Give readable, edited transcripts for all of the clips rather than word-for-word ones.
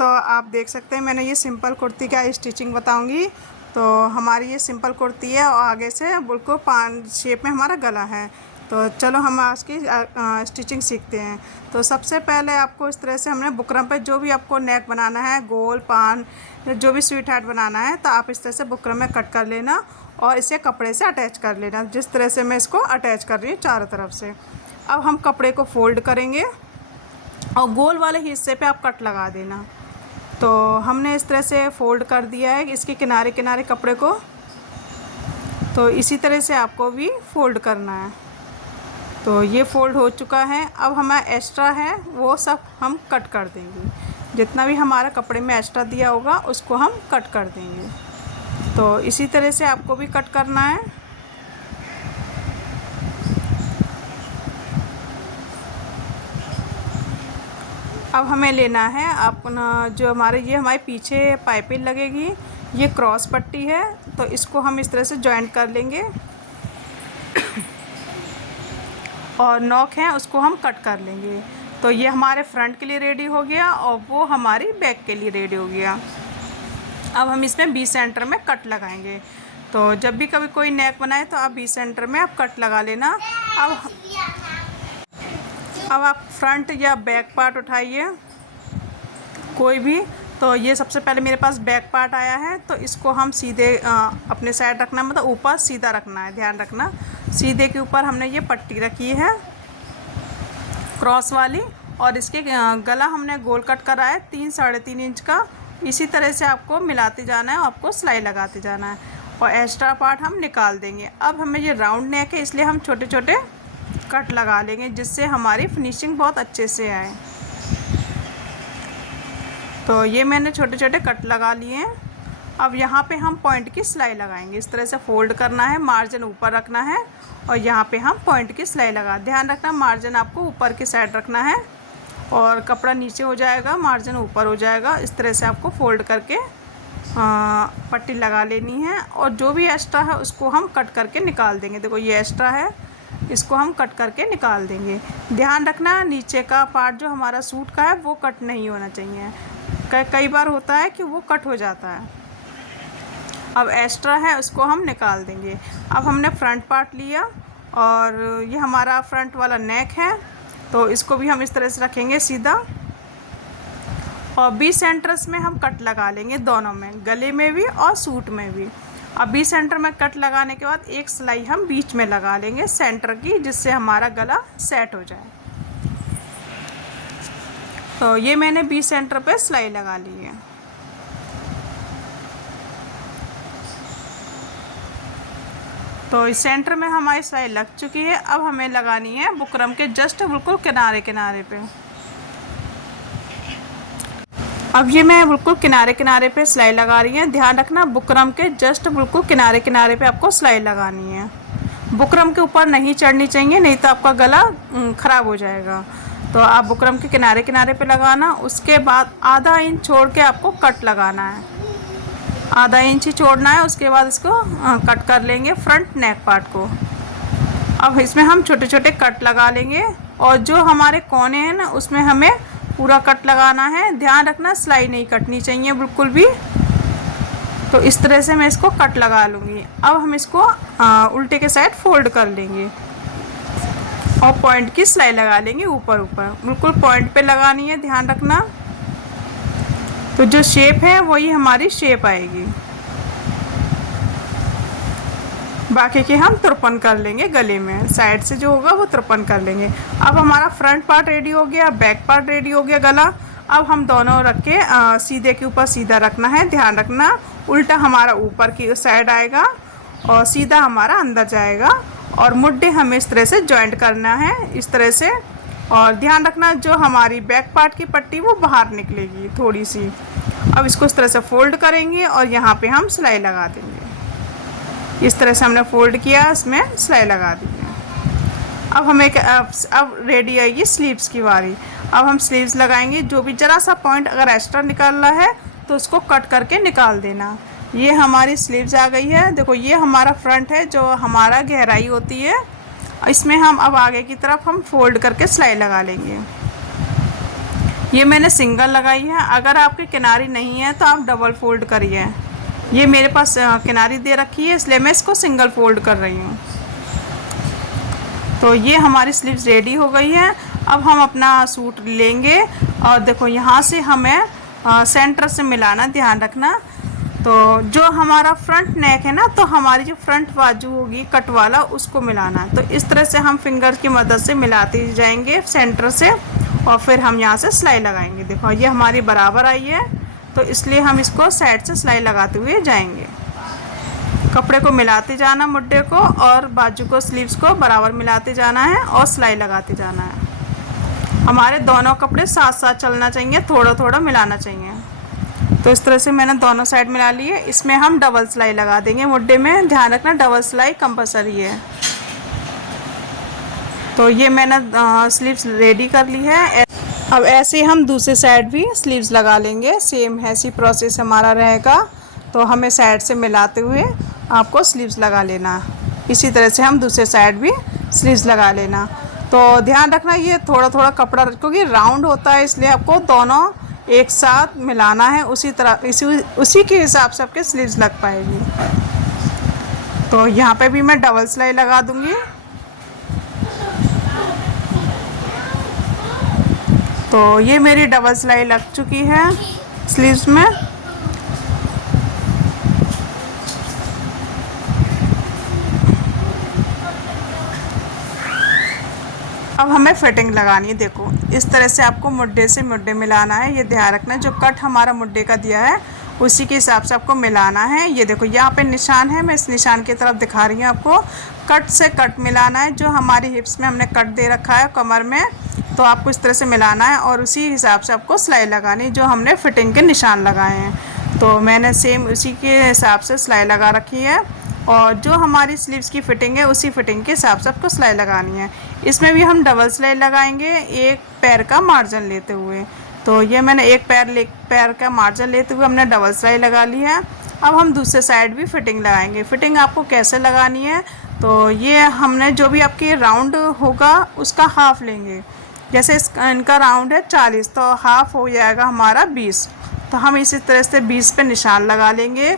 तो आप देख सकते हैं मैंने ये सिंपल कुर्ती का स्टिचिंग बताऊंगी। तो हमारी ये सिंपल कुर्ती है और आगे से बिल्कुल पान शेप में हमारा गला है। तो चलो हम इसकी स्टिचिंग सीखते हैं। तो सबसे पहले आपको इस तरह से हमने बुकरम पे जो भी आपको नेक बनाना है, गोल पान जो भी स्वीट हार्ट बनाना है, तो आप इस तरह से बुकरम में कट कर लेना और इसे कपड़े से अटैच कर लेना। जिस तरह से मैं इसको अटैच कर रही हूँ चारों तरफ से। अब हम कपड़े को फोल्ड करेंगे और गोल वाले हिस्से पे आप कट लगा देना। तो हमने इस तरह से फोल्ड कर दिया है इसके किनारे किनारे कपड़े को। तो इसी तरह से आपको भी फोल्ड करना है। तो ये फोल्ड हो चुका है। अब हमारा एक्स्ट्रा है वो सब हम कट कर देंगे। जितना भी हमारा कपड़े में एक्स्ट्रा दिया होगा उसको हम कट कर देंगे। तो इसी तरह से आपको भी कट करना है। अब हमें लेना है अपना जो हमारे पीछे पाइपिंग लगेगी, ये क्रॉस पट्टी है। तो इसको हम इस तरह से जॉइंट कर लेंगे और नॉक है उसको हम कट कर लेंगे। तो ये हमारे फ्रंट के लिए रेडी हो गया और वो हमारी बैक के लिए रेडी हो गया। अब हम इसमें बी सेंटर में कट लगाएंगे। तो जब भी कभी कोई नेक बनाए तो आप बी सेंटर में आप कट लगा लेना। अब आप फ्रंट या बैक पार्ट उठाइए कोई भी। तो ये सबसे पहले मेरे पास बैक पार्ट आया है, तो इसको हम सीधे अपने साइड रखना, मतलब ऊपर सीधा रखना है। ध्यान रखना सीधे के ऊपर हमने ये पट्टी रखी है क्रॉस वाली, और इसके गला हमने गोल कट करा है 3-3.5 इंच का। इसी तरह से आपको मिलाते जाना है, आपको सिलाई लगाते जाना है और एक्स्ट्रा पार्ट हम निकाल देंगे। अब हमें ये राउंड नेक है इसलिए हम छोटे छोटे कट लगा लेंगे जिससे हमारी फिनिशिंग बहुत अच्छे से आए। तो ये मैंने छोटे छोटे कट लगा लिए हैं। अब यहाँ पे हम पॉइंट की सिलाई लगाएंगे। इस तरह से फोल्ड करना है, मार्जिन ऊपर रखना है और यहाँ पे हम पॉइंट की सिलाई लगा। ध्यान रखना मार्जिन आपको ऊपर की साइड रखना है और कपड़ा नीचे हो जाएगा, मार्जिन ऊपर हो जाएगा। इस तरह से आपको फोल्ड करके पट्टी लगा लेनी है और जो भी एक्स्ट्रा है उसको हम कट करके निकाल देंगे। देखो ये एक्स्ट्रा है, इसको हम कट करके निकाल देंगे। ध्यान रखना नीचे का पार्ट जो हमारा सूट का है वो कट नहीं होना चाहिए। कई बार होता है कि वो कट हो जाता है। अब एक्स्ट्रा है उसको हम निकाल देंगे। अब हमने फ्रंट पार्ट लिया और ये हमारा फ्रंट वाला नेक है, तो इसको भी हम इस तरह से रखेंगे सीधा और बी सेंटर्स में हम कट लगा लेंगे, दोनों में, गले में भी और सूट में भी। अब बी सेंटर में कट लगाने के बाद एक सिलाई हम बीच में लगा लेंगे सेंटर की, जिससे हमारा गला सेट हो जाए। तो ये मैंने बी सेंटर पे सिलाई लगा ली है। तो इस सेंटर में हमारी सिलाई लग चुकी है। अब हमें लगानी है बुकरम के जस्ट बिल्कुल किनारे किनारे पे। अब ये मैं बिल्कुल किनारे किनारे पे सिलाई लगा रही है। ध्यान रखना बुकरम के जस्ट बिल्कुल किनारे किनारे पे आपको सिलाई लगानी है। बुकरम के ऊपर नहीं चढ़नी चाहिए, नहीं तो आपका गला ख़राब हो जाएगा। तो आप बुकरम के किनारे किनारे पे लगाना। उसके बाद आधा इंच छोड़ के आपको कट लगाना है, आधा इंच ही छोड़ना है। उसके बाद इसको कट कर लेंगे फ्रंट नेक पार्ट को। अब इसमें हम छोटे छोटे कट लगा लेंगे और जो हमारे कोने हैं ना उसमें हमें पूरा कट लगाना है। ध्यान रखना सिलाई नहीं कटनी चाहिए बिल्कुल भी। तो इस तरह से मैं इसको कट लगा लूँगी। अब हम इसको उल्टे के साइड फोल्ड कर लेंगे और पॉइंट की सिलाई लगा लेंगे ऊपर ऊपर, बिल्कुल पॉइंट पे लगानी है। ध्यान रखना। तो जो शेप है वही हमारी शेप आएगी। बाकी के हम तुरपन कर लेंगे गले में, साइड से जो होगा वो तुरपन कर लेंगे। अब हमारा फ्रंट पार्ट रेडी हो गया, बैक पार्ट रेडी हो गया, गला। अब हम दोनों रख के सीधे के ऊपर सीधा रखना है। ध्यान रखना उल्टा हमारा ऊपर की साइड आएगा और सीधा हमारा अंदर जाएगा और मुड्ढे हमें इस तरह से जॉइंट करना है, इस तरह से। और ध्यान रखना जो हमारी बैक पार्ट की पट्टी वो बाहर निकलेगी थोड़ी सी। अब इसको इस तरह से फोल्ड करेंगे और यहाँ पे हम सिलाई लगा देंगे। इस तरह से हमने फोल्ड किया, इसमें सिलाई लगा दी है। अब हमें अब रेडी आएगी स्लीव्स की बारी। अब हम स्लीव्स लगाएंगे। जो भी ज़रा सा पॉइंट अगर एक्स्ट्रा निकाल रहा है तो उसको कट करके निकाल देना। ये हमारी स्लीव्स आ गई है। देखो ये हमारा फ्रंट है जो हमारा गहराई होती है। इसमें हम अब आगे की तरफ हम फोल्ड करके सिलाई लगा लेंगे। ये मैंने सिंगल लगाई है। अगर आपकी किनारी नहीं है तो आप डबल फोल्ड करिए। ये मेरे पास किनारी दे रखी है इसलिए मैं इसको सिंगल फोल्ड कर रही हूँ। तो ये हमारी स्लीव्स रेडी हो गई है। अब हम अपना सूट लेंगे और देखो यहाँ से हमें सेंटर से मिलाना, ध्यान रखना। तो जो हमारा फ्रंट नेक है ना, तो हमारी जो फ्रंट बाजू होगी कट वाला उसको मिलाना। तो इस तरह से हम फिंगर की मदद से मिलाते जाएंगे सेंटर से और फिर हम यहाँ से सिलाई लगाएंगे। देखो ये हमारी बराबर आई है तो इसलिए हम इसको साइड से सिलाई लगाते हुए जाएंगे। कपड़े को मिलाते जाना, मुड्डे को और बाजू को, स्लीव्स को बराबर मिलाते जाना है और सिलाई लगाते जाना है। हमारे दोनों कपड़े साथ साथ चलना चाहिए, थोड़ा थोड़ा मिलाना चाहिए। तो इस तरह से मैंने दोनों साइड मिला लिए। इसमें हम डबल सिलाई लगा देंगे मुड्डे में, ध्यान रखना डबल सिलाई कंपलसरी है। तो ये मैंने स्लीव्स रेडी कर ली है। अब ऐसे हम दूसरी साइड भी स्लीव्स लगा लेंगे। सेम ऐसी प्रोसेस हमारा रहेगा। तो हमें साइड से मिलाते हुए आपको स्लीव्स लगा लेना। इसी तरह से हम दूसरे साइड भी स्लीव्स लगा लेना। तो ध्यान रखना ये थोड़ा थोड़ा कपड़ा, क्योंकि राउंड होता है इसलिए आपको दोनों एक साथ मिलाना है। उसी के हिसाब से आपके स्लीव्स लग पाएगी। तो यहाँ पे भी मैं डबल सिलाई लगा दूँगी। तो ये मेरी डबल सिलाई लग चुकी है स्लीव्स में। अब हमें फिटिंग लगानी है। देखो इस तरह से आपको मुड्डे से मुड्डे मिलाना है। ये ध्यान रखना जो कट हमारा मुड्डे का दिया है उसी के हिसाब से आपको मिलाना है। ये देखो यहाँ पे निशान है, मैं इस निशान की तरफ दिखा रही हूँ आपको। कट से कट मिलाना है। जो हमारी हिप्स में हमने कट दे रखा है कमर में, तो आपको इस तरह से मिलाना है और उसी हिसाब से आपको सिलाई लगानी जो हमने फिटिंग के निशान लगाए हैं। तो मैंने सेम उसी के हिसाब से सिलाई लगा रखी है और जो हमारी स्लीव्स की फिटिंग है उसी फिटिंग के हिसाब से आपको सिलाई लगानी है। इसमें भी हम डबल सिलाई लगाएंगे एक पैर का मार्जिन लेते हुए। तो ये मैंने एक पैर का मार्जिन लेते हुए हमने डबल सिलाई लगा ली है। अब हम दूसरे साइड भी फिटिंग लगाएंगे। फिटिंग आपको कैसे लगानी है, तो ये हमने जो भी आपके राउंड होगा उसका हाफ लेंगे। जैसे इनका राउंड है 40 तो हाफ हो जाएगा हमारा 20। तो हम इसी तरह से 20 पे निशान लगा लेंगे।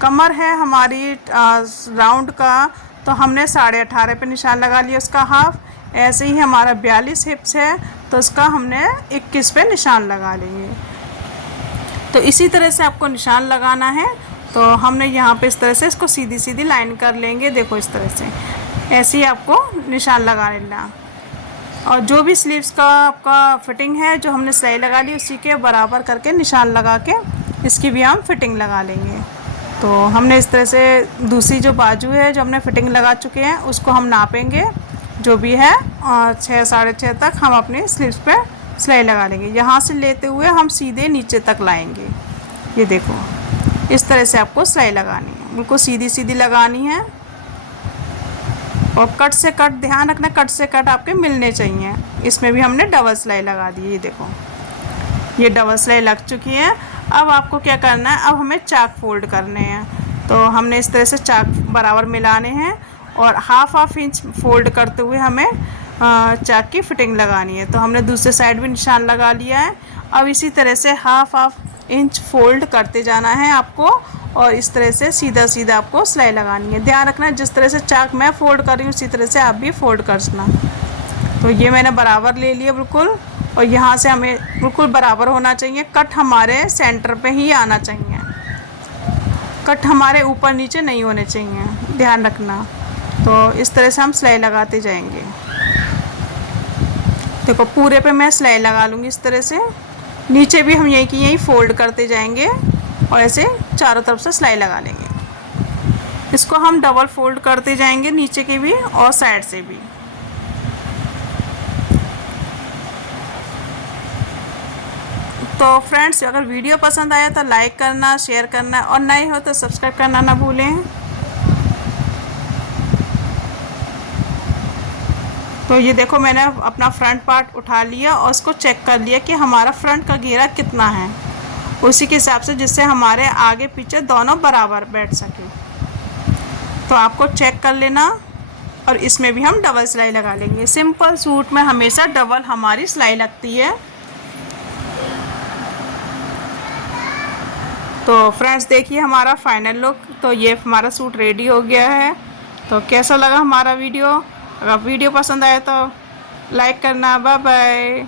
कमर है हमारी राउंड का, तो हमने 18.5 पे निशान लगा लिया उसका हाफ। ऐसे ही हमारा 42 हिप्स है तो उसका हमने 21 पे निशान लगा लेंगे। तो इसी तरह से आपको निशान लगाना है। तो हमने यहाँ पे इस तरह से इसको सीधी सीधी लाइन कर लेंगे। देखो इस तरह से ऐसे ही आपको निशान लगा लेना। और जो भी स्लीव्स का आपका फिटिंग है जो हमने सिलाई लगा ली उसी के बराबर करके निशान लगा के इसकी भी हम फिटिंग लगा लेंगे। तो हमने इस तरह से दूसरी जो बाजू है जो हमने फिटिंग लगा चुके हैं उसको हम नापेंगे जो भी है और 6 साढ़े 6 तक हम अपनी स्लीव्स पे सिलाई लगा लेंगे। यहाँ से लेते हुए हम सीधे नीचे तक लाएंगे। ये देखो इस तरह से आपको सिलाई लगानी है, बिल्कुल सीधी सीधी लगानी है। और कट से कट ध्यान रखना, कट से कट आपके मिलने चाहिए। इसमें भी हमने डबल सिलाई लगा दी है। ये देखो ये डबल सिलाई लग चुकी है। अब आपको क्या करना है, अब हमें चाक फोल्ड करने हैं। तो हमने इस तरह से चाक बराबर मिलाने हैं और हाफ इंच फोल्ड करते हुए हमें चाक की फिटिंग लगानी है। तो हमने दूसरे साइड भी निशान लगा लिया है। अब इसी तरह से हाफ इंच फोल्ड करते जाना है आपको और इस तरह से सीधा सीधा आपको सिलाई लगानी है। ध्यान रखना जिस तरह से चाक मैं फोल्ड कर रही हूँ उसी तरह से आप भी फोल्ड करना। तो ये मैंने बराबर ले लिया बिल्कुल, और यहाँ से हमें बिल्कुल बराबर होना चाहिए। कट हमारे सेंटर पे ही आना चाहिए, कट हमारे ऊपर नीचे नहीं होने चाहिए, ध्यान रखना। तो इस तरह से हम सिलाई लगाते जाएंगे। देखो पूरे पे मैं सिलाई लगा लूँगी इस तरह से। नीचे भी हम यही की यही फोल्ड करते जाएंगे और ऐसे चारों तरफ से सिलाई लगा लेंगे। इसको हम डबल फोल्ड करते जाएंगे नीचे के भी और साइड से भी। तो फ्रेंड्स अगर वीडियो पसंद आया तो लाइक करना, शेयर करना और नए हो तो सब्सक्राइब करना ना भूलें। तो ये देखो मैंने अपना फ्रंट पार्ट उठा लिया और उसको चेक कर लिया कि हमारा फ्रंट का घेरा कितना है, उसी के हिसाब से जिससे हमारे आगे पीछे दोनों बराबर बैठ सके। तो आपको चेक कर लेना और इसमें भी हम डबल सिलाई लगा लेंगे। सिंपल सूट में हमेशा डबल हमारी सिलाई लगती है। तो फ्रेंड्स देखिए हमारा फाइनल लुक। तो ये हमारा सूट रेडी हो गया है। तो कैसा लगा हमारा वीडियो? अगर वीडियो पसंद आए तो लाइक करना। Bye bye.